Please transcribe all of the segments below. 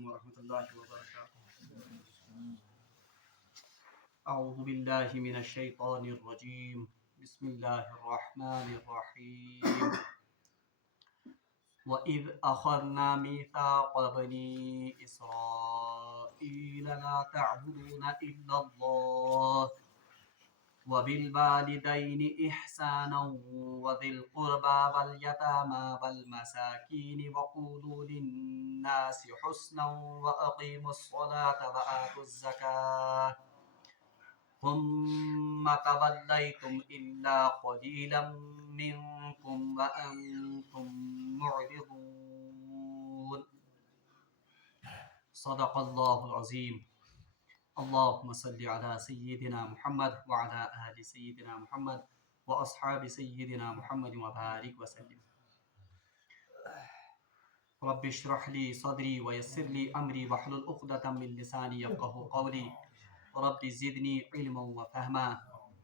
عليكم ورحمة الله وبركاته. أعوذ بالله من الشيطان الرجيم. بسم الله الرحمن الرحيم. وَإِذْ أَخَذْنَا مِيثَاقَ بَنِي إِسْرَائِيلَ لَا تَعْبُدُونَ إِلَّا اللَّهَ وَبِالْوَالِدَيْنِ إِحْسَانًا وَذِي الْقُرْبَى وَالْيَتَامَى وَالْمَسَاكِينِ وَقُولُوا لِلنَّاسِ حُسْنًا وَأَقِيمُوا الصَّلَاةَ وَآتُوا الزَّكَاةَ ثُمَّ تَوَلَّيْتُمْ إِلَّا قَلِيلًا مِّنكُمْ وَأَنتُم مُّعْرِضُونَ. صدق الله العظيم. اللهم صل على سيدنا محمد وعلى آل سيدنا محمد وأصحاب سيدنا محمد وبارك وسلم. رب اشرح لي صدري ويسر لي أمري واحلل عقدة من لساني يفقهوا قولي. رب زدني علما وفهما.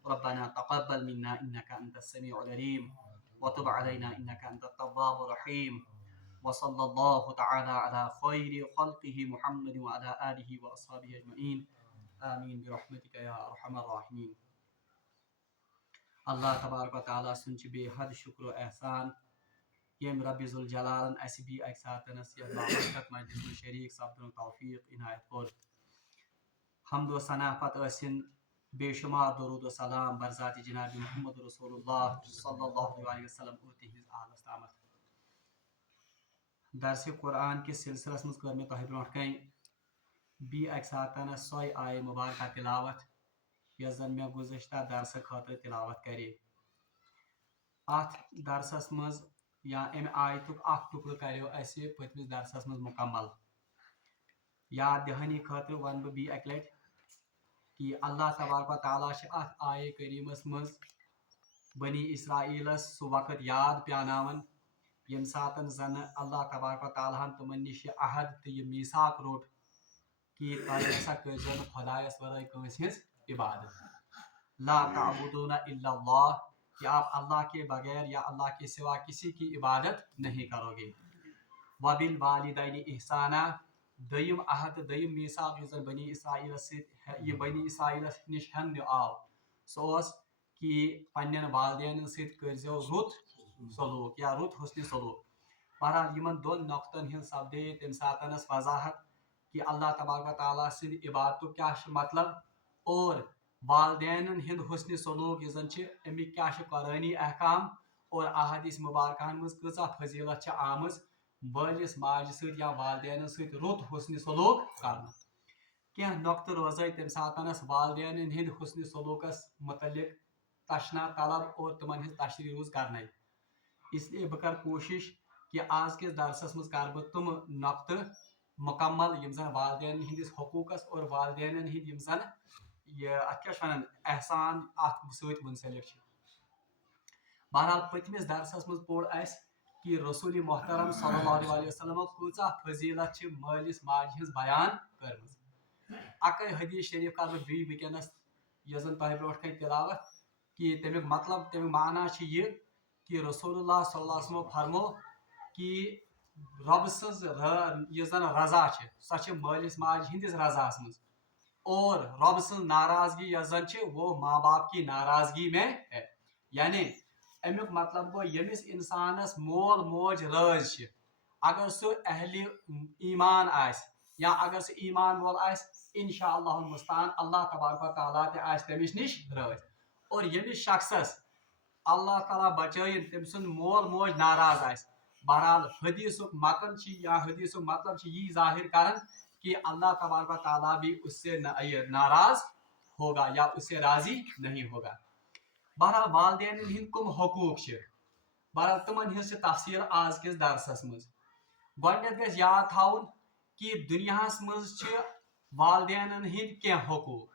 ربنا تقبل منا إنك أنت السميع العليم وتب علينا إنك أنت التواب الرحيم. وصلى الله تعالى على خير خلقه محمد وعلى آله وأصحابه أجمعين. آمین برحمتک یا ارحم الراحمین. اللہ تبارک و تعالیٰ سن بے حد شکر و احسان یم رب ذوالجلالن اس بی اکہ ساتنس یہ بابرکت مجلس میں شریک سپدن توفیق عنایت کور. حمد و ثنا پتہ ٲسِن بے شمار درود و سلام برذات جناب محمد رسول اللہ صلی اللہ علیہ وسلم اور تہنٛدِس آلس تامتھ. درسِ قرآن کس سلسلس مز کر مےٚ تۄہہِ برونٛٹھ کَنۍ بی اکہ ساتنس سوے آیہ مبارکہ تلاوت یس زن میں گزشتہ درس خاطر تلاوت کرے. ات درسس مز یا امہ آیتک اخ ٹکر کریو اسہ پتمس درسس مز مکمل. یاد دہانی خاطر ون بہ بی اکہ لٹ کہ اللہ تبارک و تعالیٰ ات آیہ کریمس مز بنی اسرائیلس سہ وقت یاد پیاناون یم ساتن زن اللہ تبارک و تعالیٰ ہن تمن نش یہ عہد تو یہ میثاق روٹ کہ تُہۍ ہسا کٔرزیو نہٕ خۄدایس ورٲے کٲنٛسہِ ہٕنٛز عبادت. لا تعبدون الا اللہ کہ آپ اللہ کے بغیر یا اللہ کے سوا کسی کی عبادت نہیں کرو گے. وبالوالدین احسانا دویم عہد دویم میثاق یُس زن بنی اسرائیلس سۭتۍ یہ بنی اسرائیلس نش ہٮ۪نہٕ آو سُہ اوس کہ پننٮ۪ن والدینن سۭتۍ کٔرزیو رُت سلوک یا رُت حسنِ سلوک. بہرحال یمن دون نقطن ہٕنٛز سپدے تمہِ ساتنس وضاحت کہ اللہ تبارک و تعالیٰ سٕنٛدِ عبادتُک کیاہ چھُ مطلب اور والدینن ہند حسنِ سلوک یُس زن چھِ امیِک کیاہ چھِ قرآنی احکام اور احادیث مبارکہن منٛز کۭژاہ فضیلت چھِ آمٕژ وٲلِس ماجہِ سۭتۍ یا والدینن سۭتۍ رُت حسنِ سلوک کرنہٕ. کینٛہہ نقطہٕ روزے تمہِ ساتنس والدینن ہند حسنِ سلوکس متعلق تشنا طلب اور تمن ہٕنٛز تشریح روٗز کرنے. اس لیے بہٕ کرٕ کوٗشش کہ آز کس درسس منٛز کرٕ بہٕ تِم نقطہٕ مکمل یم زن والدین ہندس حقوقس اور والدینن ہند یم زن یہ ات کیا ونان احسان ات سۭتۍ منسلک چھ. بہرحال پتمس درسس منٛز پوٚر اسہِ کہ رسول محترم صلی اللہ علیہ وسلم کۭژاہ فضیلت چھ مٲلِس ماجہِ ہٕنٛز بیان کٔرمٕژ. اکے حدیث شریف کر بہٕ بیٚیہِ وٕنکیٚنس یۄس زن تۄہہِ برونٛٹھ کَنہِ تلاوت کہ تمیُک مطلب تمیُک معنی چھ یہ کہ رسول اللہ صلی اللہ علیہ وسلم فرمو کہ رب سٕنٛز یُس زن رضا چھ سۄ چھ مٲلِس ماجہِ ہٕنٛدِس رضاہس منٛز اور رب سٕنٛز ناراضگی یۄس زن چھ وہ ماں باپ کی ناراضگی میں ہے. یعنی امیُک مطلب گوٚو ییٚمِس انسانس مول موج رٲضۍ چھ اگر سُہ اہلِ ایمان آسہِ یا اگر سُہ ایمان وول آسہِ انشاء اللہ المستعان اللہ تبارک و تعالیٰ تہِ آسہِ تٔمِس نِش رٲضۍ. اور ییٚمِس شخصس اللہ تعالیٰ بچٲیِن تٔمۍ سُنٛد مول موج ناراض آسہِ. بہرحال حدیثُک متن چھ یا حدیثُک مطلب چھ یی ظاہر کران کہ اللہ تبارک و تعالیٰ بھی اس سے ناراض ہوگا یا اس سے راضی نہیں ہوگا. بہرحال والدین ہند کم حقوق چھ بہرحال تمن ہٕنٛز چھ تفصیل آز کس درسس منٛز. گۄڈنیتھ گژھِ یاد تھاوُن کہ دنیاہس منٛز چھ والدینن ہند کینٛہہ حقوق.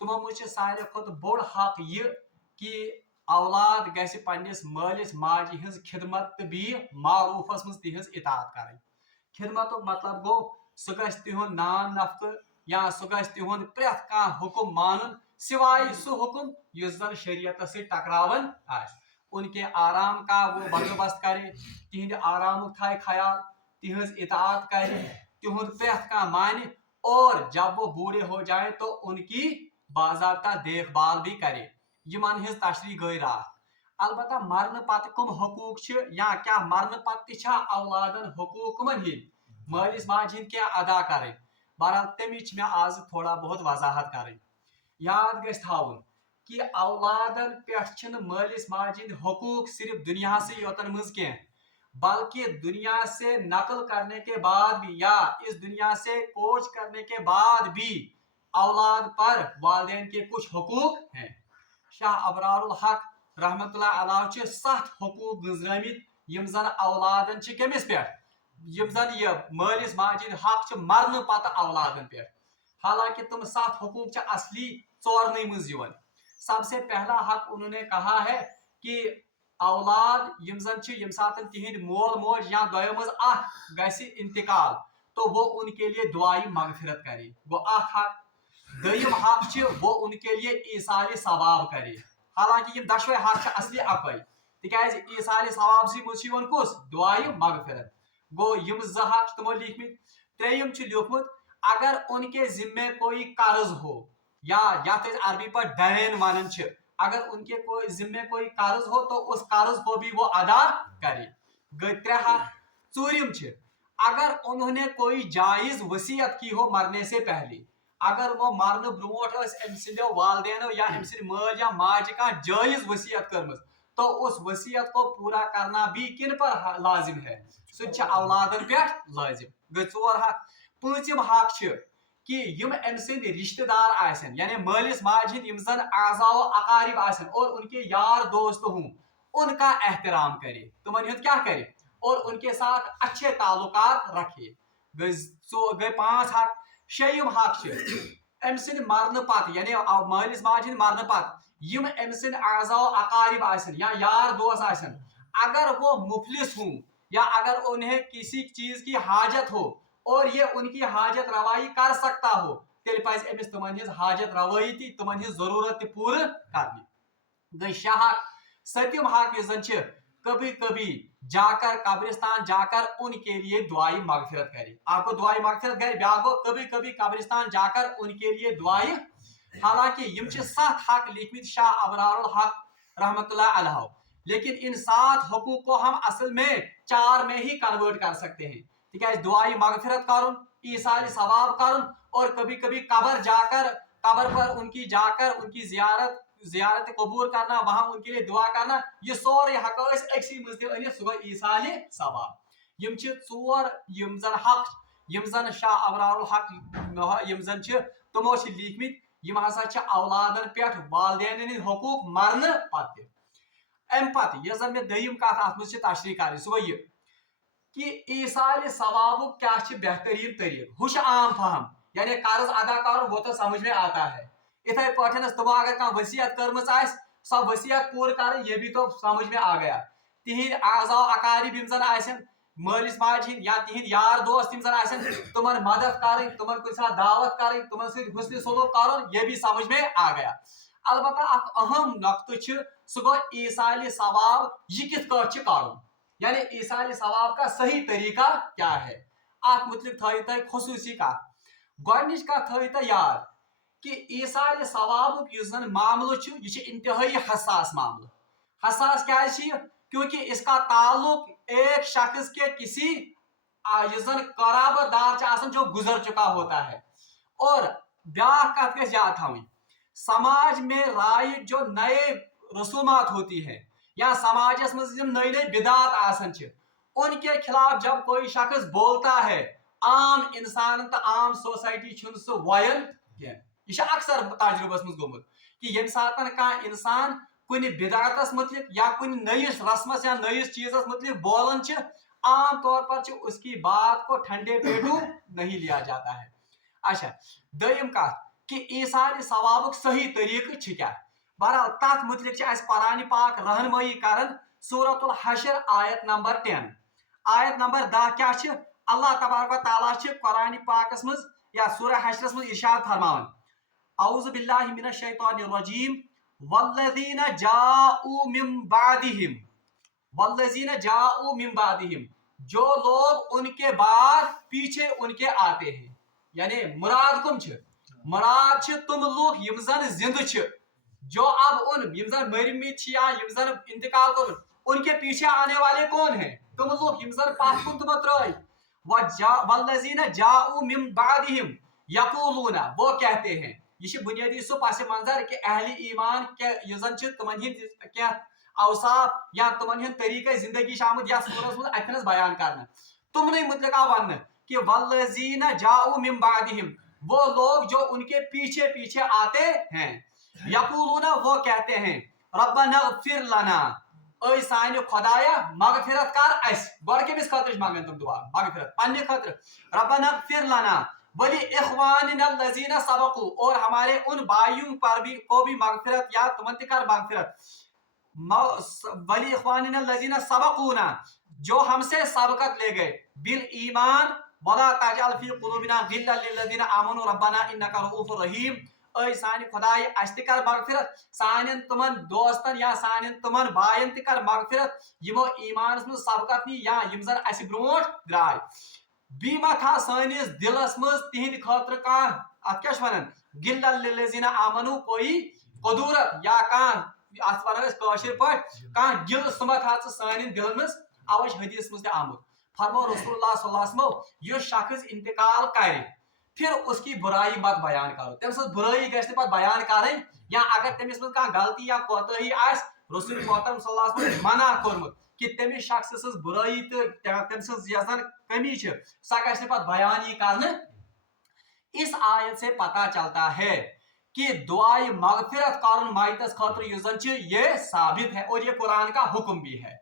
تمو منٛز چھ ساروی کھۄتہٕ بوٚڑ حق یہ کہ اولاد گژھِ پننس مٲلِس ماجہِ ہٕنٛز خدمت تہٕ بیٚیہِ معروٗفس منٛز تہنٛز اطاعت کرٕنۍ. خدمتُک مطلب گوٚو سُہ گژھِ تِہُنٛد نان نفتہٕ یا سُہ گژھِ تِہُنٛد پرٛٮ۪تھ کانٛہہ حُکم مانُن سوائے سُہ حُکم یُس زن شریعتس سۭتۍ ٹکراوان آسہِ. ان کے آرام کا وہ بندوبست کرے تہنٛدِ آرامُک تھایہِ خیال تہنٛز اطاعت کرِ तिहुंद प्रेथ का माने और जब वो बूढ़े हो जाए तो उनकी बाज़ाब्ता देखभाल भी करे। यमन हिज तशरी गई रात। अलबत्ता मरन पत कम हकूक या क्या मरन पत औलादन हकूक कमन हिंद मालिस माज हिंद क्या अदा करें। बहरहाल तमिच में आज थोड़ा बहुत वजाहत करें। याद गस थाउन कि औलादन पे मालिस माज हिंद हकूक सिर्फ दुनिया से योतन मज कह, बल्कि दुनिया से नकल करने के बाद भी या इस दुनिया से कोच करने के बाद भी औलाद पर वालिदैन के कुछ हकूक हैं। शाह अबरारुल हक रहमतुल्लाह अलैह 7 हकूक गुजरामित यम जन औलादन कमिस पे यम जन ये मालिस माजिद हक मरन पत औलादन पे। हालांकि तुम 7 हकूक असली 4 मज। सबसे पहला हक उन्होंने कहा है कि औलाद यम जन यम साथ तिहिंद मोल मोज या दोयो मज गसी इंतकाल तो वो उनके लिए दुआई मगफिरत करे, वो हक। दयम हक वो उनके लिए ईसाल सवाब करे। हालांकि यम दशवे हक असली अकई तिकाज ईसाल सवाब सी मुझ कुस दुआई मगफिरत गो यम 2 हक तमो लिखमित। त्रेयम लिखमुत अगर उनके जिम्मे कोई कर्ज हो या अरबी पर डैन वन, अगर उनके कोई जिम्मे कोई कर्ज हो तो उस कर्ज को भी वो अदा करे। गई 3 हक। चूरिम अगर उन्होंने कोई जायज वसीयत की हो मरने से पहले, अगर वो मरने ब्रोह वालदेनो या माल या माज का जायज वसीयत कर तो उस वसीयत को पूरा करना भी किन पर लाजिम है, सह औलादन पे लाजिम। गई 4 हक। 5 हक कि यम रिश्तेदार आसन यानी मालिस माज हिंद यम जन आज़ाओ अकारिब आसन और उनके यार दोस्त हों उनका एहतराम करे, तुमन क्या करे और उनके साथ अच्छे ताल्लुकात रखे। गई 5 हक। 6 हक मरन पत यानी मालिस माज हिंद मरन पत यम आज़ाओ अकारिब आसन या यार दोस्त आसन अगर वो मुफलिस हों या अगर उन्हें किसी चीज की हाजत हो और ये उनकी हाजत रवाई कर सकता हो तेल पज अमिस तुमन हिज हाजत रवाई ती तुमन हिज जरूरत पूर करनी। गई 6 हक। 7 हक कभी कभी जाकर कब्रिस्तान जाकर उनके लिए दुआई मगफिरत करे। आपको दुआई मगफिरत करे ब्यागो कभी कभी कब्रिस्तान जाकर उनके लिए दुआई। हालांकि यम 7 हक लिखमित शाह अबरारुल हक रहमतुल्लाह अलैह, लेकिन इन 7 हकूक को हम असल में 4 में ही कन्वर्ट कर सकते हैं। ठीक है, दुआई मगफिरत करुन, ईसाल सवाब करुन और कभी कभी कब्र पर उनकी जाकर उनकी जियारत कबूल करना, वहां उनके लिए दुआ करना, ये सोरे हक अक्सी मज सुबह ईसाल सवाब। यम 4 यम जन हक यम जन शाह अबरारुल हक यम जन तमो लिखमित यम हसा औलादन पे वालिदैन हकूक मरन पत। अम पत यह जन मे दयम कत अत मज तशरी कर सह यह कि ईसाल सवाब क्या बेहतरीन तरीक हुश आम फहम यानी कर्ज अदा कर वो तो समझ में आता है। इथे पे तुम अगर कह वसीयत कर्म सो वसीयत पूर कर ये भी तो समझ में आ गया। तिहिंद आज़ा अकारिब यम जन आसन मालिस माज हिंद या तिहिंद यार दोस्त यम जन आसन तुमन मदद करें, तुमन कुछ दावत करें, तुमन से हुस्न सलूक करुन, ये भी समझ में आ गया। अलबत्ता अख अहम नक्तु सह गो ईसाल सवाब यह कित करुन यानी ईसाल सवाब का सही तरीका क्या है। अत मुतलिक थो तुम खसूसी कत गोडनिच कत थो तुम याद कि ईसाल सवाब जन मामल यह इंतहाई हसास मामला। हसास क्या क्योंकि इसका ताल्लुक एक शख्स के किसी जन कराबदार जो गुजर चुका होता है। और ब्याह कत गस याद थी समाज में राय जो नए रसूमात होती है या समाज में नई नई बिदात आसन उनके खिलाफ जब कोई शख्स बोलता है आम इंसान तो आम सोसाइटी सह वयन यह अक्सर तजुर्बस मज गोमुत कि यम सात कह इंसान कुन बिदातस मुतलिक या कुन नईस रस्मस या नईस चीजस मुतलिक बोलन आम तौर पर उसकी बात को ठंडे पेटू नहीं लिया जाता है। अच्छा दयम कत कि ईसाल सवाब सही तरीक क्या। बहरहाल तथ मुतलिक कुरान पाक रहनमई कर सूरतुल हशर आयत नंबर 10 आयत नंबर 10 क्या अल्लाह तबारक व तआला कुरान पाकस मज या सूरह हशरस मज इरशाद फरमावन औज़ु बिल्लाहि मिनश शैतानिर रजीम वल्लज़ीना जाऊ मिन बादिहिम जो लोग उनके बाद पीछे उनके आते हैं, यानी मुराद कम छ, मुराद छ तुम लोग यम जन जिंद छ, जो अब उन यम जन मरमित छ या यम जन इंतकाल कर, उनके पीछे आने वाले कौन हैं? तुम लोग यम जन पास कुन तुम त्रय, वल्लज़ीना जाऊ मिन बादिहिम यक़ूलूना, वो कहते हैं, ये बुनियादी सो पास मंजर के अहले ईमान के यजन छ तमन हिंद क्या अवसाफ या तमन हिंद तरीके जिंदगी शामिल या सूरत में अथनस बयान करना। तुमने मुतलका वन कि वल्लज़ीना जाऊ मिन बादिहिम, वो लोग जो उनके पीछे पीछे आते हैं, यक़ूलूना, वो कहते हैं, रब्बना इग़फिर लना, ओय सानि खुदाया मगफिरत कर अस, गॉड के बिस खातिर मांगन तुम दुआ मगफिरत पन्ने खातिर, रब्बना इग़फिर लना वली इख़वानिना लज़ीना सबक़ू, और हमारे उन भाइयों पर भी को भी मगफिरत या तुमन कर मगफिरत, वली इख़वानिना लज़ीना सबक़ूना, जो हमसे सबकत ले गए, बिल ईमान, वला तजअल फी क़ुलूबिना गिल्लन लिल्लज़ीना आमनू रब्बना इन्नका रऊफ़ुर रहीम, ओय सानि खुदाई अस कर मगफिरत, सानिन तुमन दोस्तन या सानिन तुमन भायन कर मगफिरत, यमो ईमान में सबकत नी या यम जन अस ब्रोट द्राय, बीमा था सानिस दिलस मज तिहिंद खातिर का अत क्या वनान गिल्लन लिल्लज़ीना आमनू, कोई कदूरत या का अत वनान काशिर पट का गिल सुमत हा सानिन दिल में, अवश हदीस में आमुत फरमो रसूलुल्लाह सल्लल्लाहु अलैहि वसल्लम, यो शख्स इंतकाल करे फिर उसकी बुराई मत बयान करो, तमिस बुराई गछ पत बयान करें, या अगर तमिस में कह गलती या कोताही आस, रसूल मोहतरम सल्लल्लाहु अलैहि वसल्लम मना कोरमुत कि तमिस शख्स सज बुराई तो तमिस यजन कमी छ सा गछ पत बयान ही करने। इस आयत से पता चलता है कि दुआई मगफिरत कारण माइतस खातिर यजन छ ये साबित है और ये कुरान का हुक्म भी है,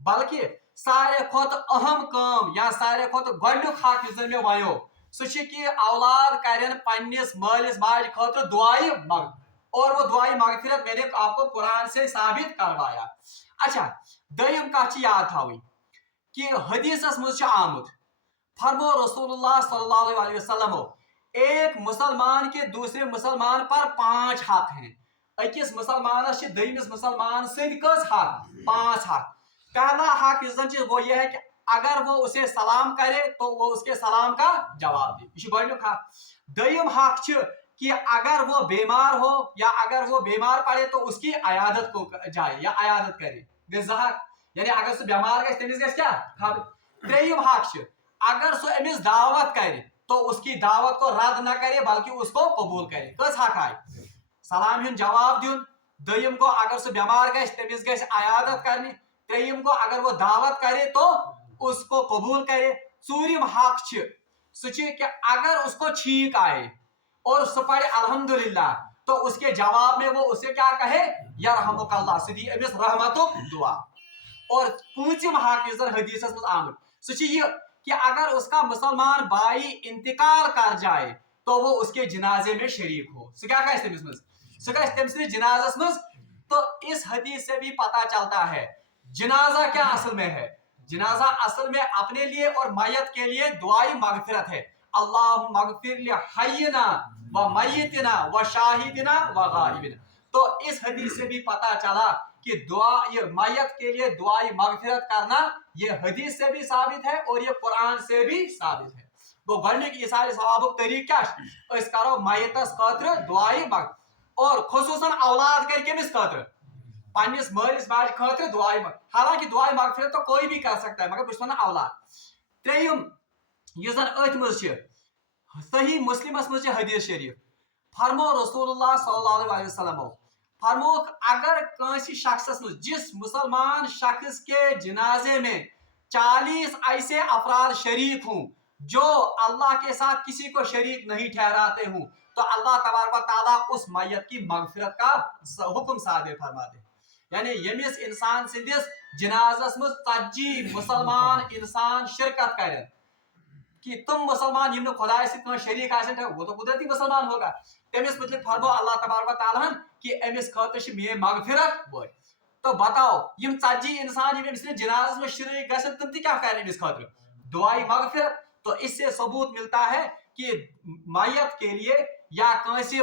बल्कि सारे खुद अहम काम या सारे खुद गोडुक हक यजन में वयो सह कि औलाद करें पन्निस मालिस माज खातिर दुआई मग, और वो दुआई मगफिरत मैंने आपको कुरान से साबित करवाया। अच्छा, दयम कथ याद थावी कि हदीसस मज आमुत फरमो रसूलुल्लाह सल्लल्लाहु अलैहि वसल्लम, एक मुसलमान के दूसरे मुसलमान पर 5 हक हैं, अकिस मुसलमानस दयमिस मुसलमान सद कस हक 5 हक। पहला हक यह वो ये है कि अगर वो उसे सलाम करे तो वो उसके सलाम का जवाब दे, यह गोडुक हक। दयम हक कि अगर वो बीमार हो या अगर वो बीमार पड़े तो उसकी अयादत को जाए या अयादत करे, हक, यानी अगर सह बीमार गमिस क्या खबर। त्रेयम हक अगर सह अमिस दावत करे तो उसकी दावत को रद्द न करे बल्कि उसको कबूल करे, कस हक आय सलाम हुन जवाब दिन। दयम को अगर सह बीमार गमिस गश अयादत करनी। त्रेयम को अगर वो दावत करे तो उसको कबूल करे। चूरिम हक सह कि अगर उसको छींक आए और सह पढ़े अल्हम्दुलिल्लाह तो उसके जवाब में वो उसे क्या कहे, यरहमुकल्लाह, सदी अमिस रहमतुक दुआ। और पूंचम हक इस हदीस में आमद सह कि अगर उसका मुसलमान भाई इंतकाल कर जाए तो वो उसके जनाजे में शरीक हो, सह क्या कहे तमिस मज, सह कहे तमिस जनाजस मज। तो इस हदीस से भी पता चलता है जनाजा क्या असल में है, जनाजा असल में अपने लिए और मैयत के लिए दुआई मगफिरत है। अल्लाहुम्मा मगफिर लि हय्यिना व मय्यितिना व शाहिदिना व गाइबिना। तो इस हदीस से भी पता चला कि दुआ ये मैयत के लिए दुआई मगफिरत करना ये हदीस से भी साबित है और ये कुरान से भी साबित है। वो गलने की सारे सवाबुक तरीका इस करो मैयतस खातिर दुआई मग, और खुसूसन औलाद करके मिस खातिर पन्निस मालिस माज खातिर दुआई मग। हालांकि दुआई मगफिरत तो कोई भी कर सकता है मगर बस वना औलाद। त्रेयम यस अथ मज सही मुस्लिमस मज हदीस शरीफ फरमो रसूलुल्लाह सल्लल्लाहु अलैहि वसल्लम फरमो अगर किसी शख्स में जिस मुसलमान शख्स के जनाजे में 40 ऐसे अफराद शरीक हों जो अल्लाह के साथ किसी को शरीक नहीं ठहराते हों तो अल्लाह तबारक व तआला उस मैयत की मगफिरत का हुक्म सादिर फरमा दे। यानी यमिस इंसान सिंदिस जनाजस में 40 मुसलमान इंसान शिरकत करें कि तुम मुसलमान यम खुदा से शरीक आसन वो तो कुदरती मुसलमान होगा, तमिस मतलब फरमो अल्लाह तबारक व तआला कि अमिस खातिर मे मगफिरत वो। तो बताओ यम 40 इंसान यम अमिस जनाजस में शरीक गसन तुम क्या करें अमिस खातिर दुआई मगफिरत। तो इससे सबूत मिलता है कि मैयत के लिए या किसी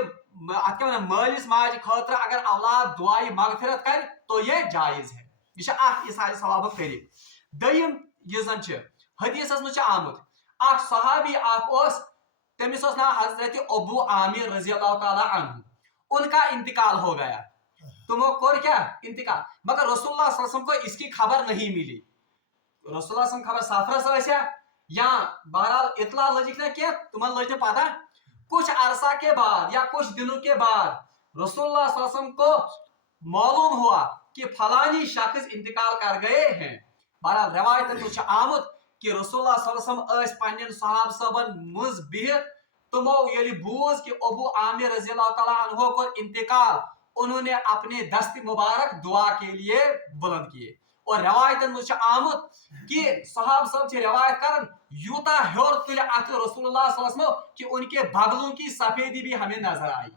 मालिस माज खातिर अगर औलाद दुआई मगफिरत करे तो ये जायज है, यह सवाब तरीक। दयम यह حدیث مجھ آمت اخ صحابی اخ تمس نام حضرت ابو عامر رضی اللہ تعالی عنہ. ان کا انتقال ہو گیا. تمو کور کیا انتقال, مگر رسول اللہ صلی اللہ علیہ وسلم کو اس کی خبر نہیں ملی. رسول اللہ صلی اللہ علیہ وسلم خبر سافرس یا بہرحال اطلاع لجک نہ کہ تمہیں لج پتہ. کچھ عرصہ کے بعد یا کچھ دنوں کے بعد رسول اللہ صلی اللہ علیہ وسلم کو معلوم ہوا کہ فلانی شخص انتقال کر گئے ہیں. بہرحال روایت میں آمد کہ رسول اللہ صلی اللہ علیہ وسلم پنن صحاب صاحبن مز بہت تمو یلی بوز کہ ابو عامر رضی اللہ تعالیٰ عنہ کو انتقال, انہوں نے اپنے دست مبارک دعا کے لیے بلند کیے. اور روایت مجھ آمد کہ صحاب صاحب سے روایت کرن یوتا ہور تل ات رسول اللہ صلی اللہ علیہ وسلم کہ ان کے بغلوں کی سفیدی بھی ہمیں نظر آئی.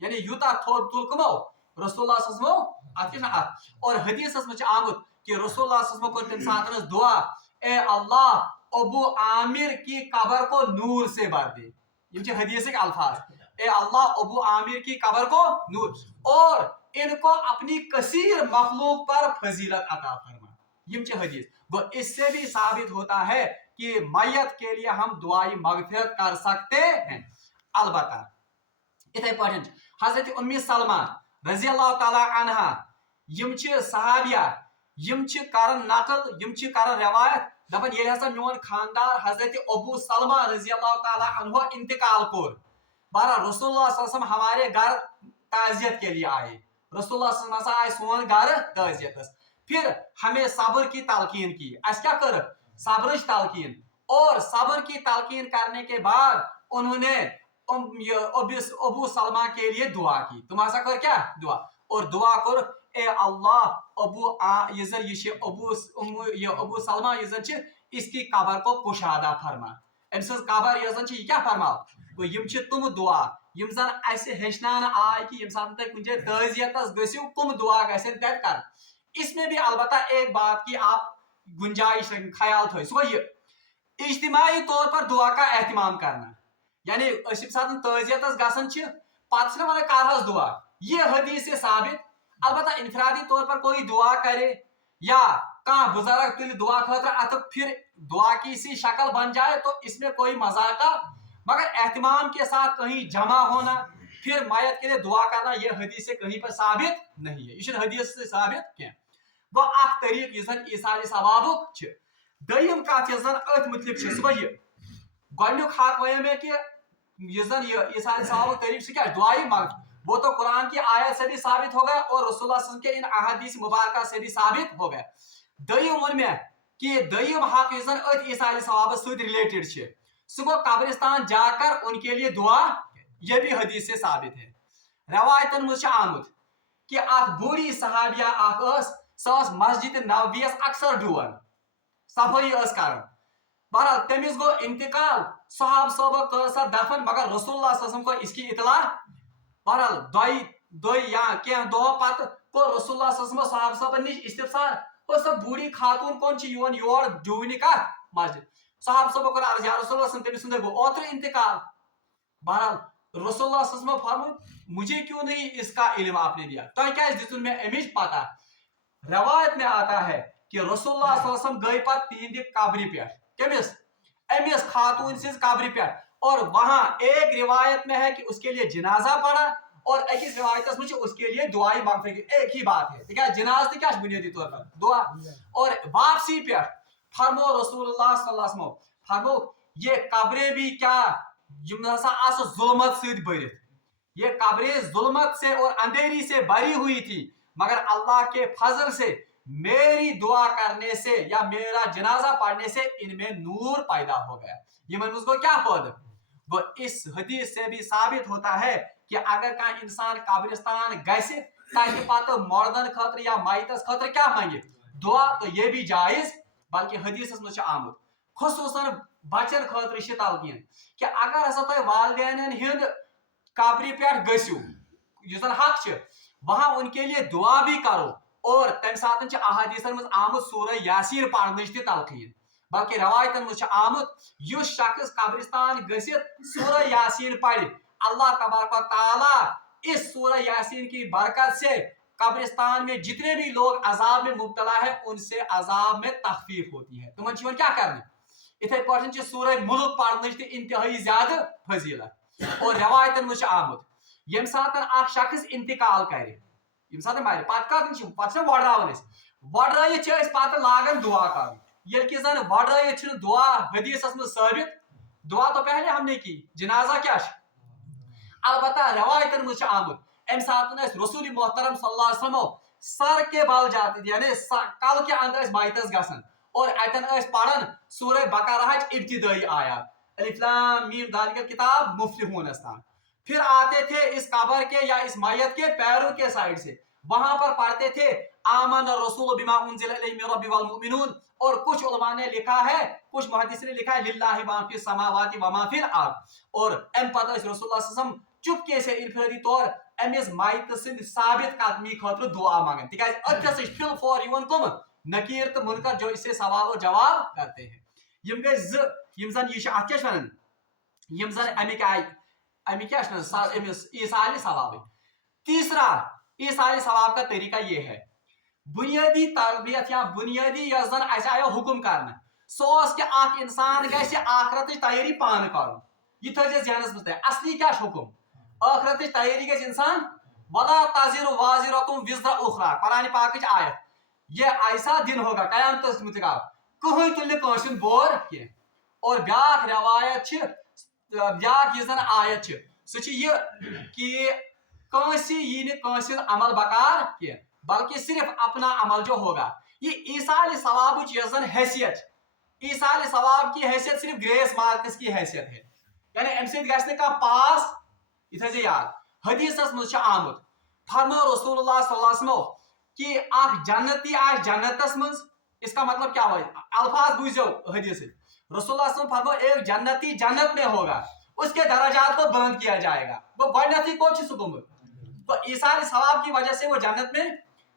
یعنی یوتا تھوڑ تل کمو رسول اللہ صلی اللہ علیہ وسلم ات. اور حدیث مجھ آمد کہ رسول اللہ صلی اللہ علیہ وسلم کو تم ساتھ دعا, اے اللہ ابو عامر کی قبر کو نور سے بھر دے. یہ حدیث کے الفاظ, اے اللہ ابو عامر کی قبر کو نور, اور ان کو اپنی کثیر مخلوق پر فضیلت عطا فرما. یہ حدیث وہ اس سے بھی ثابت ہوتا ہے کہ میت کے لیے ہم دعائی مغفرت کر سکتے ہیں. البتہ اتھے پاٹھن حضرت ام سلمہ رضی اللہ تعالی عنہا یم صحابیہ یم کرن نقل یم کرن روایت دپن یہ ہسا میون خاندار حضرت ابو سلمہ رضی اللہ تعالی عنہ انتقال کور. بہرحال رسول اللہ صلی اللہ علیہ وسلم ہمارے گھر تعزیت کے لیے آئے. رسول اللہ صلی اللہ علیہ وسلم آئے سون گھر تعزیت. پھر ہمیں صبر کی تلقین کی. اس کیا کر صبر تلقین, اور صبر کی تلقین کرنے کے بعد انہوں نے ابو سلمہ کے لیے دعا کی. تم ایسا کر کیا دعا, اور دعا کر اے اللہ ابو سلمہ اس کی قبر کو کشادہ فرما. ام سن قبر یہ کیا فرماؤ یم تم دعا یم زن اس ہچنان آئے کہ یم سات تھی کن جائے تعزیتس گسو کم دعا گھن تت کر. اس میں بھی البتہ ایک بات کی آپ گنجائش خیال تھو, سو یہ اجتماعی طور پر دعا کا اہتمام کرنا. یعنی اس سات تعزیتس گھن پتہ نا ونان کر دعا, یہ حدیث سے ثابت. البتہ انفرادی طور پر کوئی دعا کرے یا کہاں بزرگ تل دعا خاطر ات پھر دعا کی سی شکل بن جائے تو اس میں کوئی مذاق, مگر اہتمام کے ساتھ کہیں جمع ہونا پھر میت کے لیے دعا کرنا یہ حدیث سے کہیں پر ثابت نہیں ہے. یہ حدیث سے ثابت کیا وہ اخ طریق یہ ایثار ثوابک. دیم کت یہ ات متعلق سو یہ گۄڈنیُک حق ویم ہے کہ یہ ایثار ثوابک طریق سے کیا دعائی مغفرت, وہ تو قرآن کی آیت سے بھی ثابت ہو گیا اور رسول اللہ صلی اللہ علیہ وسلم کے ان احادیث مبارکہ سے بھی ثابت ہو گیا. دیم ون میں کہ دیم حق یہ ات ایثار ثواب سۭتۍ ریلیٹڈ ہے سو گو قبرستان جا کر ان کے لیے دعا, یہ بھی حدیث سے ثابت ہے. روایتن مجھ آمد کہ اخ بوڑھی صحابیہ سو مسجد نبویس اکثر ڈوان صفائی کران. بہرحال تمس گو انتقال, صحاب صوبہ کر سا دفن, مگر رسول اللہ صلی اللہ علیہ وسلم کو اس کی اطلاع. بہرحال دو یا کیا دو پتہ کو رسول اللہ صلی اللہ علیہ وسلم صحاب صوبہ نش استفسار, اور سب بوڑھی خاتون کون یون یور ڈونے کا مسجد. صحاب صوبہ کو عرض یا رسول اللہ صلی اللہ علیہ وسلم گو اوتر انتقال. بہرحال رسول اللہ صلی اللہ علیہ وسلم فرمود مجھے کیوں نہیں اس کا علم آپ نے دیا, تو کیا دتن میں امچ پتہ. روایت میں آتا ہے کہ رسول اللہ صلی اللہ علیہ وسلم گئی پر تہندِ قبر پہ, کمس امس خاتون سز قبر پہ, اور وہاں ایک روایت میں ہے کہ اس کے لیے جنازہ پڑا اور ایک روایت میں اس کے لیے دعائی مغفرت کی. ایک ہی بات ہے کیا جناز تھی کیا بنیادی طور پر دعا. اور واپسی پہ فرمو رسول اللہ صلی اللہ علیہ وسلم فرمو یہ قبریں بھی کیا ظلمت سے بھرت, یہ قبریں ظلمت سے اور اندھیری سے بھری ہوئی تھی, مگر اللہ کے فضل سے میری دعا کرنے سے یا میرا جنازہ پڑھنے سے ان میں نور پیدا ہو گیا. یہ من کو کیا پود وہ اس حدیث سے بھی ثابت ہوتا ہے کہ اگر کا انسان قبرستان گسے تاکہ پتہ مردن خاطر یا میتس خاطر کیا مانگے دعا, تو یہ بھی جائز. بلکہ حدیث مجھ آمد خصوصاً بچن خاطر تلقین کہ اگر ہسا تہ والدین ہند قبر پہ گسو یہ حق وہاں ان کے لیے دعا بھی کرو, اور تمہ سات احادیث مز آمد سورہ یاسین پڑھنچ تہ تلقین. بلکہ روایتن مجھ آمد اس شخص قبرستان گست سورہ یاسین پڑھ, اللہ تبارک و تعالی اس سورہ یاسین کی برکت سے قبرستان میں جتنے بھی لوگ عذاب میں مبتلا ہے ان سے عذاب میں تخفیف ہوتی ہے. تمہیں کیا کرنا اتھے پہ سورہ ملک پڑھنچ تہ انتہائی زیادہ فضیلت اور روایتن مجھ آمت یم سات اخ شخص انتقال کر یم سات مر پتہ وڑرائت پتہ لاگان دعا کر یل کہ زن وڑرائت دعا حدیث من ثابت دعا تو پہلے ہم نے کی جنازہ کیا البتہ روایتن مجھ آمت ام سات رسول محترم صلی اللہ علیہ وسلم سر کے بال جاتے یعنی کل کے اندر مائتس گسن اور اتن پڑھن سورہ بقرہ ابتدائی آیات الف لام میم ذالک الکتاب مفلحون استان پھر آتے تھے اس قبر کے یا اس میت کے پیروں کے سائڈ سے وہاں پر پڑھتے تھے آمن الرسول بما انزل الیہ من رب والمؤمنون اور کچھ علماء نے لکھا ہے کچھ محدثین نے لکھا ہے للہ ما فی السماوات و ما فی الارض اور ام پتہ رسول اللہ صلی اللہ علیہ وسلم چپکے سے انفرادی طور امس مائت سند ثابت قدمی خاطر دعا مانگن تکیاز اتھس فل فور یون کم نکیر تو منکر جو اس سے سوال و جواب کرتے ہیں یم گئی یم زن یہ ات کیا ونان یم زن امی کیا امس ایصال ثواب تیسرا ایصال ثواب کا طریقہ یہ ہے بنیادی تربیت یا بنیادی یس زن اس آیا حکم کرنا سوس کہ اخ انسان گژھِ آخرتچ تیاری پان کرن یہ تھے ذہنس مز اصلی کیا حکم آخرتچ تیاری گژھِ انسان ولا تزر وازرۃ وزر اخرى قرآن پاک آیت یہ ایسا دن ہوگا قیامت متعلق کہیں تل کنس بور کی اور بیاکھ روایت بیاکھ یہ زن آیت سہ یہ کہ کنسی یہ کنس عمل بکار کی بلکہ صرف اپنا عمل جو ہوگا یہ ایصال ثواب یہ زن حیثیت ایصال ثواب کی حیثیت صرف گریس مارکس کی حیثیت ہے یعنی ام سید گژھِ نہ کانٛہہ پاس یہ تھے یاد حدیثس مجھ آمت فرمو رسول اللہ صلی اللہ علیہ وسلم کہ اخ جنتی آس جنتس مز اس کا مطلب کیا ہوا الفاظ بوجھو حدیث رسول اللہ صلی اللہ علیہ وسلم فرمو ایک جنتی جنت میں ہوگا اس کے درجات کو بلند کیا جائے گا وہ گۄڈنیتھٕے کوٚت چھُ سُہ گوٚمُت تو ایصال ثواب کی وجہ سے وہ جنت میں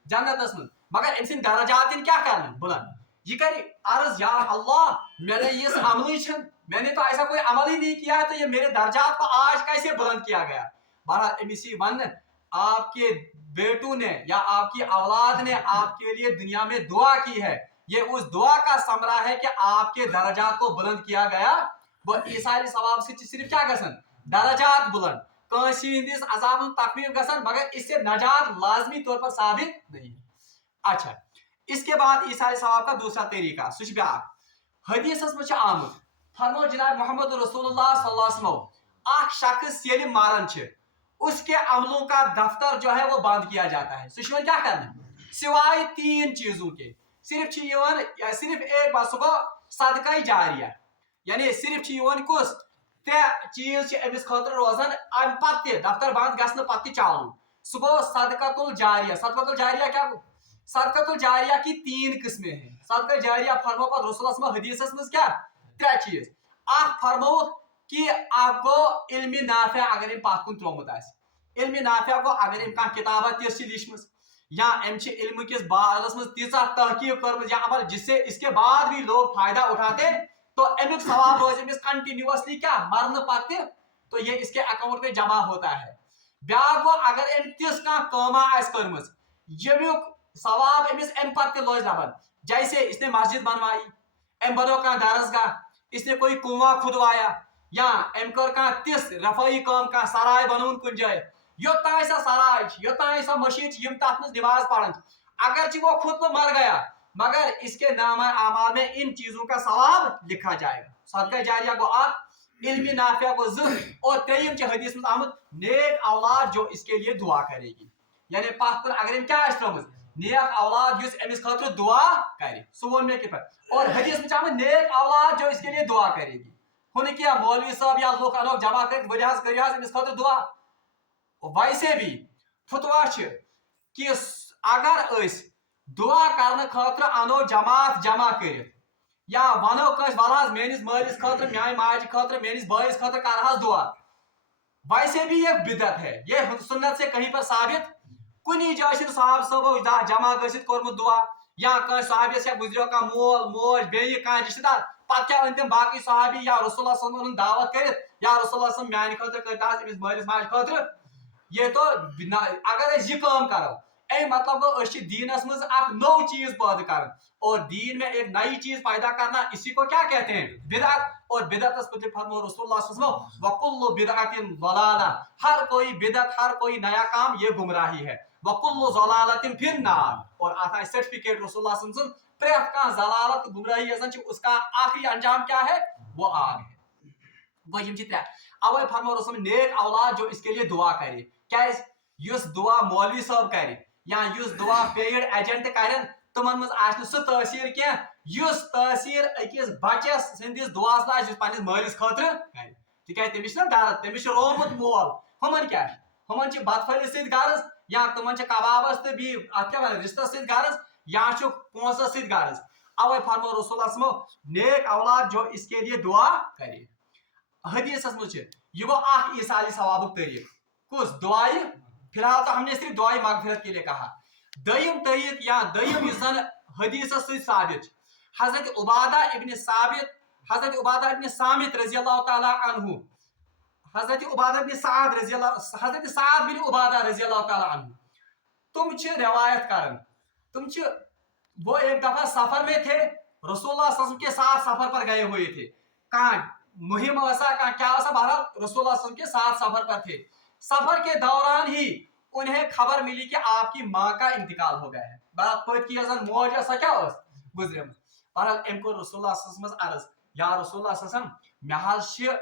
جنتس مز مگر ام سند درجات کیا کرنا بلند یہ کر عرض یا اللہ میرے یہ عمل میں نے تو ایسا کوئی عمل ہی نہیں کیا ہے تو یہ میرے درجات کو آج کیسے بلند کیا گیا بہرحال امیسی ون آپ کے بیٹوں نے یا آپ کی اولاد نے آپ کے لیے دنیا میں دعا کی ہے یہ اس دعا کا ثمرہ ہے کہ آپ کے درجات کو بلند کیا گیا وہ ایصال ثواب سے صرف کیا گژھن درجات بلند کانسی ہندس عذاب تخفیف گژھن مگر اس سے نجات لازمی طور پر ثابت نہیں اچھا اس کے بعد ایصال ثواب کا دوسرا طریقہ سہ بیاکھ حدیثس مجھ آمت فرمو جناب محمد رسول اللہ صلی اللہ علیہ وسلم اخ شخص یل مارن اس کے عملوں کا دفتر جو ہے وہ بند کیا جاتا ہے سہ کیا کرنا سوائے تین چیزوں کے صرف صرف ایک بات سہ گو صدقہ جاریہ یعنی صرف کس تے چیز امس خاطر روزان ام پتہ دفتر بند گھن پتہ چالو سہ گو صدقۃ الجاریہ صدقۃ الجاریہ کیا گو صدقۃ الجاریہ کی تین قسمیں ہیں صدقہ جاریہ فرمو پتہ رسول اللہ حدیثس مز کیا ترے چیز اخ فرمو کہ آپ کو علم نافع اگر ام پات کن ترومت علم نافع کو اگر ام کھانا کتابہ تیس لچھم یا ام علم کس بارس مز تیژا تحقیق کرم یا عمل جس سے اس کے بعد بھی لوگ فائدہ اٹھاتے تو امیک ثواب روز امس کنٹینیوسلی کیا مرنے پتہ تو یہ اس کے اکاؤنٹ میں جمع ہوتا ہے بیاکھ گو اگر ام تس کاما آس کرم یمیک ثواب امس ام پتہ روز لبن جیسے اس نے مسجد بنوائی ام بنو درسگاہ اس نے کوئی کنواں کھدوایا یا ام کر تس رفائی کام سرائے بنون کن جائے یوتان سا سرائے یوتان سا مسجد یم تک مز نماز پڑھن اگرچہ وہ خود تو مر گیا مگر اس کے نامہ اعمال میں ان چیزوں کا ثواب لکھا جائے گا صدقہ جاریہ کو علم نافع کو اور تریم حدیث میں آمد نیک اولاد جو اس کے لیے دعا کرے گی یعنی پتھ کن اگر کیا ترمز نیک اولاد جس امس خاطر دعا کرے سہ ون مے کتنا اور حدیث میں آمد نیک اولاد جو اس کے لیے دعا کرے گی ہن کیا مولوی صاحب یا لوگ انوک جمع کر ورہس کر امس خاطر دعا ویسے بھی فتوا کہ اگر اس دعا کرنے خاطر انو جماعت جمع کر یا ونو کس ولحظ میانس مالس خاطر میان ماجہ خاطر میانس بائیس خاطر کرہس دعا ویسے بھی یہ بدعت ہے یہ سنت سے کہیں پر ثابت کنی جائے صاحب صاحب جمع گھت کورمت دعا یا صحابیس یا گزریو مول موج بیہ رشتہ دار پتہ کیا ان تم باقی صحابی یا رسول اللہ صلی اللہ علیہ وسلم دعوت کرت یا رسول اللہ صلی اللہ علیہ وسلم میانہ خاطر کرتا امس مالس ماجہ خاطر یہ تو اگر یہ کام کرو ए मतलब गो दीनस मज एक नौ चीज पैदा कर, और दीन में एक नई चीज पैदा करना, इसी को क्या कहते हैं? बिदअत। और बिदअत फरमा रसूलुल्लाह वकुल्लु बिदअतिन ज़लाला, हर कोई बिदअत, हर कोई नया काम ये गुमराही है। वकुल्लु ज़लालतिन फिन्नार, और आता है सर्टिफिकेट रसूलुल्लाह प्रेत का ज़लालत गुमराही उसका आखिरी अंजाम क्या है? वो आग है। वो यम त्रे अवे फरमा रसूल नेक औलाद जो इसके लिए दुआ करे, क्या युस दुआ मौलवी साहब करे या युस दुआ पेड एजेंट करन, तुमन मज आस सह तसीर क्या युस तसीर अकिस बचस सिंदिस दुआस लाज पन्निस मालिस खतर करे, तिकाज तमिस ना दरद, तमिस रोमुत मोल, हमन क्या हमन बतफलिस सत गरज, या तुमन कबाबस तो भी अत क्या रिश्तस सत गरज, या पोंसस सत गरज। अवे फरमा रसूलुल्लाह नेक औलाद जो इसके लिए दुआ करे। हदीस मज यह गो ईसाली सवाबुक तरीक, कुछ दुआई, फिलहाल तो हमने सिर्फ दुआई मगफिरत के लिए कहा। दयम तरीक या दयम हदीस साबित, हजरत उबादा इब्न साबित, हजरत उबादा इब्न सामित रज़ियल्लाहु ताला अन्हु, हजरत उबादा इब्न साद रज़ियल्लाहु, हजरत साद बिन उबादा रज़ियल्लाहु ताला अन्हु, तुम रिवायत करन, तुम वो एक दफा सफर में थे, रसूलुल्लाह सल्लल्लाहु अलैहि वसल्लम के साथ सफर पर गए हुए थे। कहाँ मुहिम वसा का क्या वसा, बहरहाल रसूलुल्लाह सल्लल्लाहु अलैहि वसल्लम के साथ सफर पर थे। सफर के दौरान ही उन्हें खबर मिली कि आपकी माँ का इंतकाल हो गया है। बात पत की मौज ऐसा क्या गुजरे। बहरहाल इनको रसूलुल्लाह सल्लल्लाहु अलैहि वसल्लम अर्ज, या रसूलुल्लाह सल्लल्लाहु अलैहि वसल्लम मे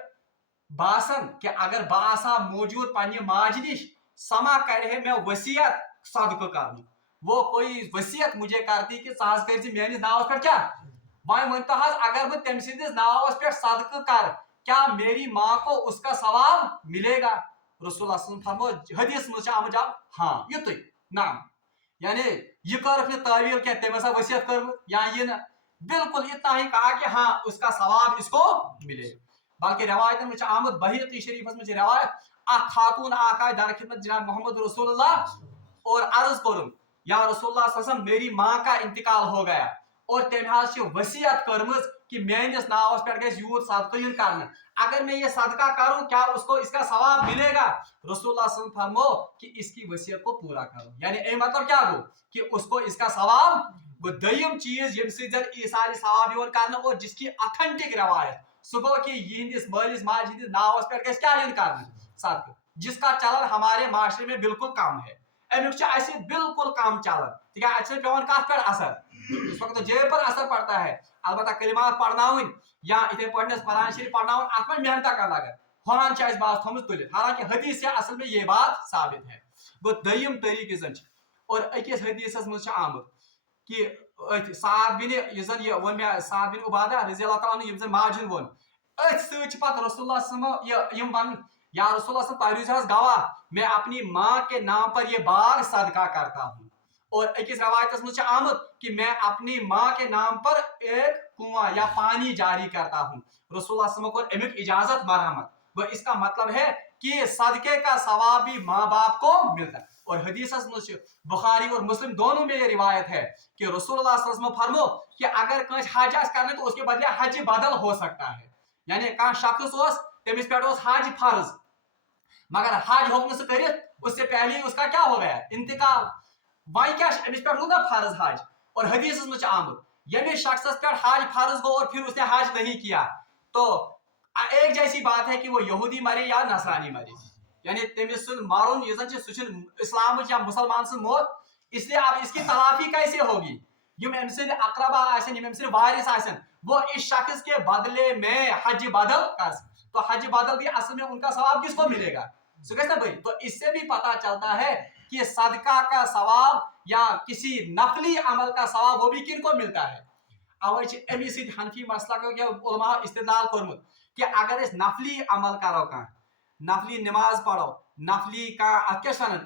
बासन कि अगर बासा मौजूद पन्ने माज निश समा करे मैं वसीयत सदका कर, वो कोई वसीयत मुझे करती कि साज कर मेनिस नावस पे क्या वह वन तो अगर मैं तम सिंदिस नावस पे सदका कर, क्या मेरी माँ को उसका सवाब मिलेगा? रसूलुल्लाह सल्लल्लाहु अलैहि वसल्लम हदीस में आमद हाँ युत नाम, यानी यह कर तावील क्या तम वसीयत कर या ये न, बिल्कुल इतना ही कहा कि हाँ उसका सवाब इसको मिलेगा। बाकी रवायत में आमद बहीक़ी शरीफ में रवायत खातून आका दर खिदमत जनाब मोहम्मद रसूलुल्लाह और अर्ज करूं, या रसूलुल्लाह सल्लल्लाहु अलैहि वसल्लम मेरी माँ का इंतकाल हो गया और तम वसीयत करमज कि मेनिस नावस पे गस यूत सदका करना, अगर मैं ये सदका करूं क्या उसको इसका सवाब मिलेगा? रसूलुल्लाह सल्लल्लाहु अलैहि वसल्लम फरमो कि इसकी वसीयत को पूरा करो, यानी ए मतलब क्या हो कि उसको इसका सवाब। वो दयम चीज यम ईसारी सवाब योन करना और जिसकी ऑथेंटिक रवायत सो गो कि यहंदिस मालिस माज हंदिस नावस पे गस क्या करना सदका, जिसका चलन हमारे माशरे में बिल्कुल कम है। अमुक बिल्कुल कम चलन, पे कत पे असर, इस वक्त जेब पर असर पड़ता है। अलबत्ता कलिमात पढ़नाउन या इथे पढ़ने कुरान शरीफ पढ़नाउन अत में मेहनत कर लगा हान बात थोम तुल, हालांकि हदीस से असल में ये बात साबित है। गो दयम तरीके और अकिस हदीस मज आमद कि साद बिन वन मे साद बिन उबादा रज़ियल्लाहु ताला अन्हु यम माजिन वन अथ सत पत रसूलुल्लाह सल्लल्लाहु वन, या रसूलुल्लाह सल्लल्लाहु गवाह मैं अपनी माँ के नाम पर ये बाग सदका करता हूँ। और एक रवायत में आमद कि मैं अपनी माँ के नाम पर एक कुआं या पानी जारी करता हूँ। रसूलुल्लाह सल्लल्लाहु अलैहि वसल्लम को अमुक इजाजत मरहमत, वह इसका मतलब है कि सदके का सवाब भी माँ बाप को मिलता है। और हदीस में बुखारी और मुस्लिम दोनों में ये रिवायत है कि रसूलुल्लाह सल्लल्लाहु अलैहि वसल्लम फरमो कि अगर कहीं हज करने तो उसके बदले हज बदल हो सकता है, यानी कह शख्स तमिस पे हज फर्ज मगर हज होने से कर उससे पहले उसका क्या हो गया इंतकाल, वह क्या पे ना फर्ज हज। और हदीस में आमद यमि शख्स पे हज फर्ज गो और फिर उसने हज नहीं किया तो एक जैसी बात है कि वो यहूदी मरे या नसरानी मरे, यानी तमिस मारून इस्लाम या मुसलमान से मौत। इसलिए अब इसकी तलाफी कैसे होगी? अकरबा वारिस वो इस शख्स के बदले में हज बदल कर, तो हज बदल भी असल में उनका सवाब किसको मिलेगा? तो इससे भी पता चलता है कि सदका का सवाब या किसी नफली अमल का सवाब वो भी किनको मिलता है। अवे अमी हनफी मसला उलमा इस्तेदलाल कोरमुत कि अगर इस नफली अमल करो का नफली नमाज पढ़ो नफली का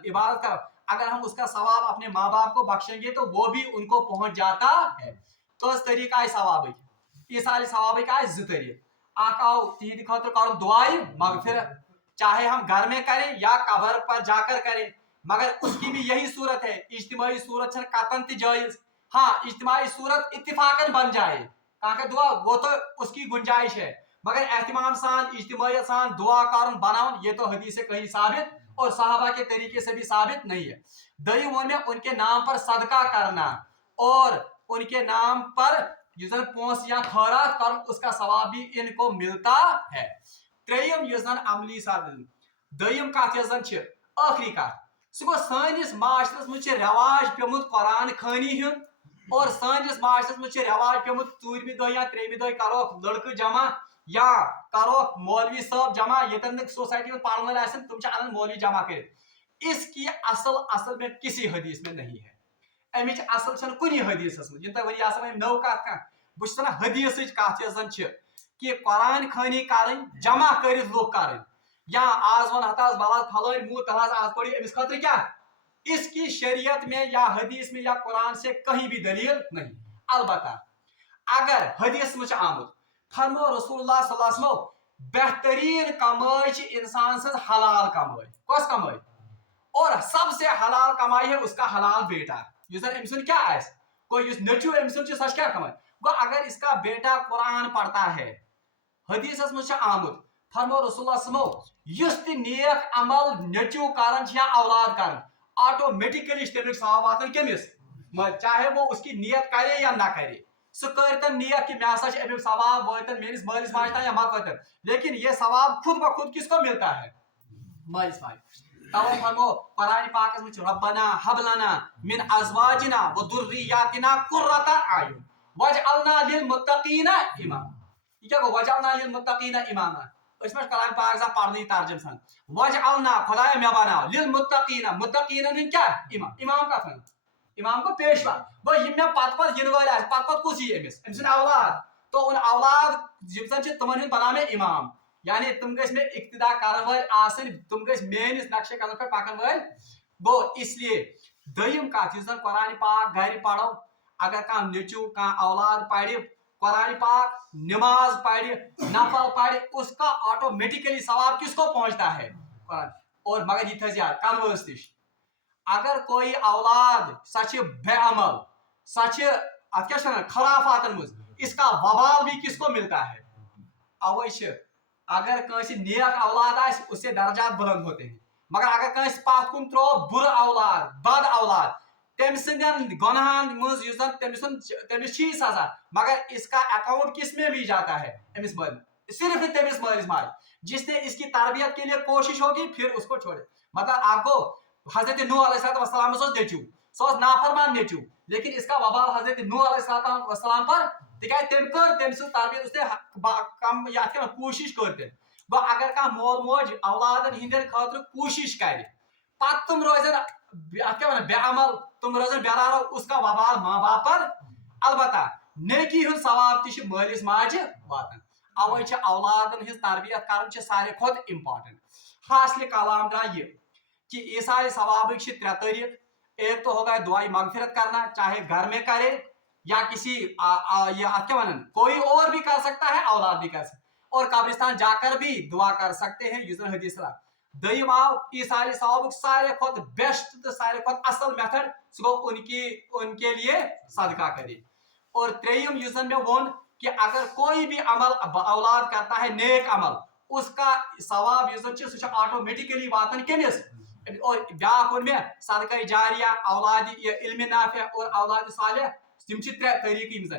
इबादत करो, अगर हम उसका सवाब अपने माँ बाप को बख्शेंगे तो वो भी उनको पहुंच जाता है। तो इस तरीका सवाब ये सारे सवाब का तरीक आओ तीद खतर करो दुआई मगफिरत, चाहे हम घर में करें या कब्र पर जाकर करें, मगर उसकी भी यही सूरत है। इज्तिमाई सूरत कतन जायज, हाँ इज्तिमाई सूरत इत्तिफाकन बन जाए कहाँ का दुआ वो तो उसकी गुंजाइश है, मगर एहतमाम सान इज्तिमाइयत सान दुआ करन बनावन ये तो हदीस से कहीं साबित और सहाबा के तरीके से भी साबित नहीं है। दई वो में उनके नाम पर सदका करना और उनके नाम पर युजन पोंस या खैरात कर उसका सवाब भी इनको मिलता है। त्रेयम युजन अमली साधन दयम कथ युजन छ आखिरी कथ सह गो सानिस माशरस मज रिवाज पेमुत कुरान खानी हुन और सानिस माशरस मज रिवाज पेमुत चूरमि दह या त्रेमि दह करो लड़क जमा या करो मौलवी साहब जमा यतन सोसाइटी में पढ़ने वाले आसन तुम अनन मौलवी जमा कर। इसकी असल में किसी हदीस में नहीं है। अमिच असल छन कुनी हदीसस में जिन वनी आसान नव कत कह बस हदीस कथ कि कुरान खानी कर जमा कर लुक कर या आज वन हताज बाला फलान मुँह तहाज आज पढ़ी अमिस खतर क्या इसकी शरीयत में या हदीस में या कुरान से कहीं भी दलील नहीं। अलबत्ता अगर हदीस में आमुद फरमो रसूलुल्लाह सल्लल्लाहु अलैहि वसल्लम बेहतरीन कमाई इंसान से हलाल कमाई कस कमाई और सबसे हलाल कमाई है उसका हलाल बेटा अमसन क्या कोई नचू अमसन सच क्या कमाई गो अगर इसका बेटा कुरान पढ़ता है हदीस में आमुद फरमो रसूलुल्लाह नेक अमल नचू कर या औलाद कर ऑटोमेटिकली सवाब वातन कमिस चाहे वो उसकी नियत करे या ना करे सह कर नियत कि मैं अमिक सवाब वातन मेस मालिस माज या मत वातन लेकिन ये सवाब खुद ब खुद किसको मिलता है मालिस माज। तब फरमो कुरान पाक में रब्बना हब लना मिन अज़वाजिना व दुर्रियातिना कुर्रता आयुन वजअलना लिल मुत्तकीना इमामा। ये क्या गो वजअलना लिल मुत्तकीना इमामा इसमें कुरान पाक जा पढ़नी तर्जुम सन वजअलना खुदाया मैं बनाओ लिल मुत्तकीना मुत्तकीना ने क्या इमाम इमाम का फन इमाम को पेशवा वो ये पत पत इन वाले पत पत कुछ ही अमिस औलाद तो उन औलाद जिमसन तमन बना में इमाम यानी तुम गस में इक्तिदा करन वाल आसन तुम गस मेनिस नक्शे कदम पर पाकन वाल गो इसलिए दयम कथ युसन कुरान पाक घर पढ़ो अगर कह नचू कह औलाद पढ़ कुरान पाक नमाज पढ़ नफल पढ़ उसका ऑटोमेटिकली सवाब किसको पहुंचता है कुरान। और मगर ये थे कन्वर्स तिश अगर कोई औलाद सच बेअमल सच क्या खराफातन मज इसका वबाल भी किसको मिलता है अवश्य अगर कहीं नेक औलाद आए उससे दर्जात बुलंद होते हैं मगर अगर कहीं पास कुन त्रो बुर औलाद बद औलाद तम सदन गुनाहन मज तमिस सजा मगर इसका अकाउंट किस में भी जाता है अमिस सिर्फ तमिस मालिस माज जिसने इसकी तरबियत के लिए कोशिश होगी फिर उसको छोड़े। मतलब आपको हजरत नूह अलैहिस्सलाम नेचू सो नाफरमान नेचू लेकिन इसका वबाल हजरत नूह अलैहिस्सलाम पर तम कर तम तरबियत उसने कम या कोशिश कर गो अगर कह मोल मोज औलादन हिंदन खतर कोशिश कर पत तुम रोजन क्या बेअमल तुम रोजन बेरारो उसका वबाल माँ बाप पर अलबत्ता नेकी हुन सवाब ति मालिस माज वातन। अवै औलादन हिंज तरबियत कर सारे खुद इम्पार्टेंट। हासिल कलाम द्रा ये कि ईसाई सवाब के त्रे तरीक एक तो होगा दुआई मगफिरत करना चाहे घर में करे या किसी क्या वन कोई और भी कर सकता है औलाद भी कर सकता है और कब्रिस्तान जाकर भी दुआ कर सकते हैं युजन हदीस दयम आव ईसाई सवाब सारे खुद बेस्ट तो सारे खुद असल मेथड सो उनके लिए सदका करे। और त्रेयम युजन में वोन कि अगर कोई भी अमल औलाद करता है नेक अमल उसका सवाब युजन ऑटोमेटिकली वातन कमिस और ब्याह में सदका जारिया औलाद इल्म नाफिया और औलाद सालिह तिम त्रे तरीके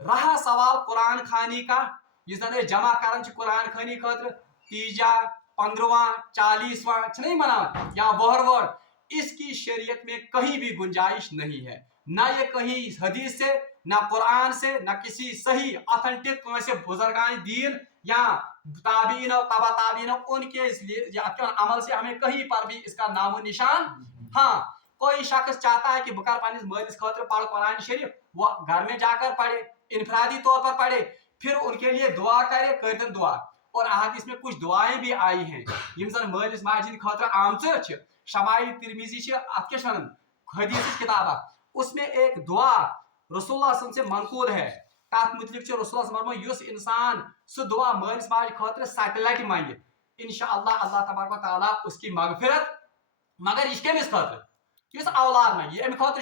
रहा सवाल कुरान खानी का जमा कर कुरान खानी खतर तीजा 15वां 40वां नहीं मना या वहर इसकी शरीयत में कहीं भी गुंजाइश नहीं है ना ये कहीं हदीस से ना कुरान से ना किसी सही ऑथेंटिक से बुजुर्गान दीन या ताबीन और तबा ताबीन उनके अमल से हमें कहीं पर भी इसका नामो निशान। हाँ कोई शख्स चाहता है कि बुकार पानी मलिस खतर पढ़ कुरान शरीफ वो घर में जाकर पढ़े इनफरादी तौर पर पढ़े फिर उनके लिए दुआ करे करतन दुआ। और अहादीस में कुछ दुआएं भी आई हैं यम जन मलिस माजिद खतर आमच शमाइल तिरमिजी हदीस किताब उसमें एक दुआ रसूलुल्लाह से मनकूल है तथ मुतलिक रसूलुल्लाह युस इंसान सह दुआ मलिस माज खतर 7 लट मांगे इंशाअल्लाह अल्लाह तबारक व तआला उसकी मगफिरत मगर यह कमिस खतर युस औलाद मांगे अम खतर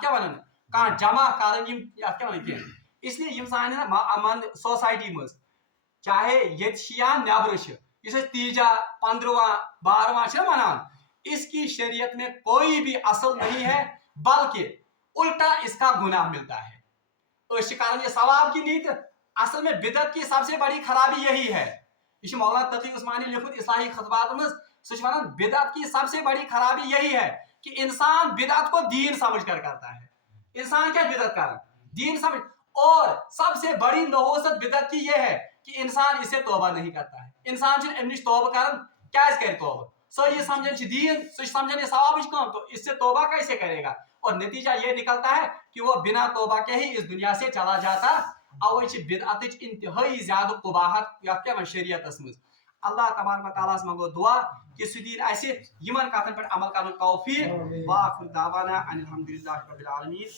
क्या वन कह जमा कर इसलिए यम सान सोसाइटी मज چاہے یا نیبر اس تیجا 15واں 12واں منان اس کی شریعت میں کوئی بھی اصل نہیں ہے بلکہ الٹا اس کا گناہ ملتا ہے. یہ ثواب کی نیت اصل میں بدعت کی سب سے بڑی خرابی یہی ہے. یہ مولانا تقی عثمانی لکھت اصلاحی خطبات میں سہ بدعت کی سب سے بڑی خرابی یہی ہے کہ انسان بدعت کو دین سمجھ کر کرتا ہے. انسان کیا بدعت کر دین سمجھ. اور سب سے بڑی نحوست بدعت کی یہ ہے کہ انسان اسے توبہ نہیں کرتا ہے. انسان امنش توبہ کر توبہ سو یہ سمجھن دین سہ سمجھن یہ ثوابچ کام تو اس سے توبہ کیسے کرے گا. اور نتیجہ یہ نکلتا ہے کہ وہ بنا توبہ کے ہی اس دنیا سے چلا جاتا. اوے بدعت انتہائی زیادہ قباحت یا شریعت مز. اللہ تبارک و تعالیٰ منگو دعا کہ سہ دین اسہ یمن کتن پہ عمل کرن توفیق. واخر دعوانا ان الحمد للہ رب العالمین.